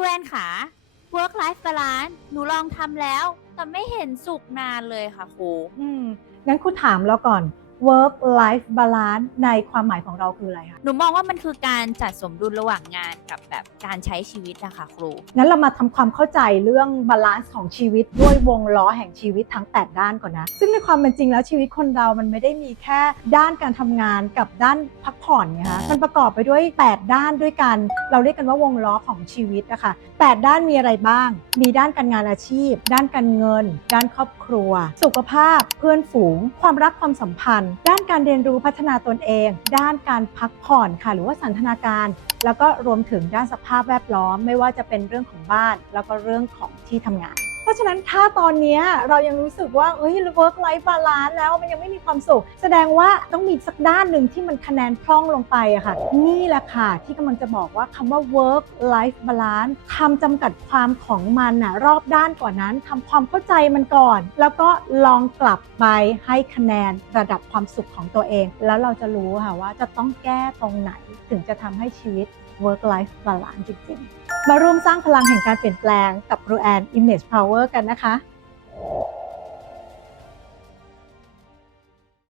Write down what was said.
ครูแอนขา work life balance หนูลองทำแล้ว แต่ไม่เห็นสุขนานเลยค่ะครู อืมงั้นคุณถามเราก่อน work life balance ในความหมายของเราคืออะไรคะ หนูมองว่ามันคือการจัดสมดุลระหว่างงานกับแบบการใช้ชีวิตนะคะครู งั้นเรามาทำความเข้าใจเรื่องบาลานซ์ของชีวิตด้วยวงล้อแห่งชีวิตทั้ง 8 ด้านก่อนนะ ซึ่งในความเป็นจริงแล้วชีวิตคนเรามันไม่ได้มีแค่ด้านการทำงานกับด้านพักผ่อนไงคะมันประกอบไปด้วย 8 ด้านด้วยกัน เราเรียกกันว่าวงล้อของชีวิตนะคะ8ด้านมีอะไรบ้าง มีด้านการงานอาชีพ ด้านการเงิน ด้านครอบครัว สุขภาพ เพื่อนฝูง ความรักความสัมพันธ์ด้านการเรียนรู้พัฒนาตนเอง ด้านการพักผ่อนค่ะ หรือว่าสันทนาการ แล้วก็รวมถึงด้านสภาพแวดล้อม ไม่ว่าจะเป็นเรื่องของบ้าน แล้วก็เรื่องของที่ทำงาน ราะฉะนั้นถ้าตอนเนี้ยเรายังรู้สึกว่าเฮ้ย work life balance แล้วมันยังไม่มีความสุข แสดงว่าต้องมีสักด้านหนึ่งที่มันคะแนนพร่องลงไปอะค่ะ นี่แหละค่ะที่กำลังจะบอกว่าคำว่า work life balance คำจำกัดความของมันน่ะรอบด้านกว่านั้นทำความเข้าใจมันก่อน แล้วก็ลองกลับไปให้คะแนนระดับความสุขของตัวเอง แล้วเราจะรู้ค่ะว่าจะต้องแก้ตรงไหนถึงจะทำให้ชีวิต work life balance จริงๆ มาร่วมสร้างพลังแห่งการเปลี่ยนแปลงกับครูแอน Image Power กันนะคะ